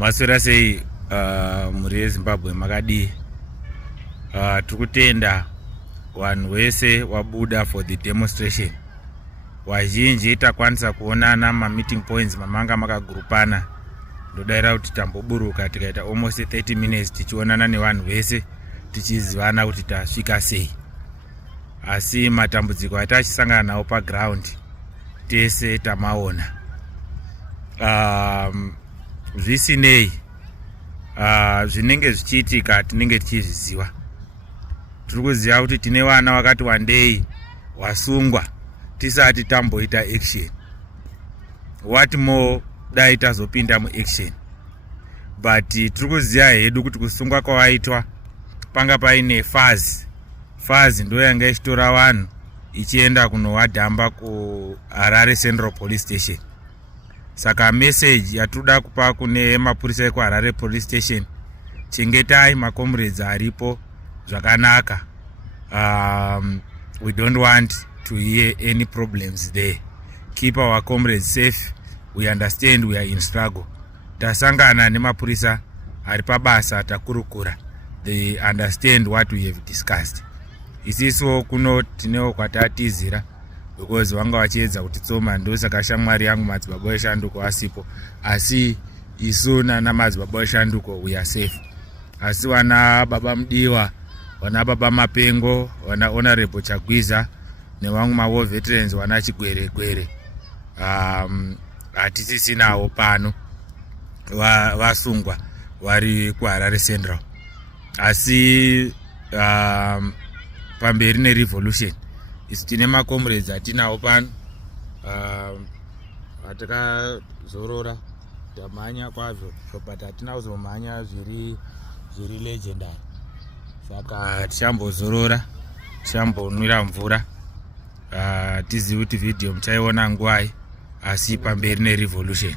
Maswera sei muri yeZimbabwe makadi. Tukutenda vanhu vese wabuda for the demonstration. Wazhinji takwanisa kuonana meeting points mamanga makagurupana. Ndodaira kuti tamboburuka tikaita almost 30 minutes tichionana nevanhu vese tichizivana kuti tasvika sei. Asi matambudziko atachisangana nawo paground tese tamaona. Zvisinei zvinenge zvichiitika tinenge tichizviziva. Tiri kuziva kuti tine vana vakati wandei wasungwa tisati tamboita action. What more dai tazopinda muaction. But tiri kuziva hedu kuti kusungwa kwavaitwa panga paine fazi ndo yanga ichitora vanhu ichienda kunowadhamba kuHarare Central Police Station. Saka message yatuda kupa kune mapurisa ekuHarare Police Station, chengetai makomrades aripo zvakanaka. We don't want to hear any problems there. Keep our comrades safe. We understand we are in struggle. Tasangana nemapurisa ari pabasa takurukura. They understand what we have discussed. Isiso kuno tineo kwatatizira because vanga vachiedza kuti tsoma ndo saka shamwari yangu madzibaba eshanduko asipo. Asi isu nana madzibaba eshanduko we are safe. Asi wana baba Mudiwa, wana baba Mapengo, wana Honorable Chagwiza nevamwe ma veterans wana Chigwere hatisisinawo pano vasungwa vari kuHarare Central. Asi pamberi nerevolution isu tine makomrades atinawo pano atakazorora tamhanya kwazvo but hatina kuzomhanya zviri legendary. Saka tichambozorora tichambonwira mvura. Tizivi kuti video muchaiona nguwai asi pamberi nerevolution.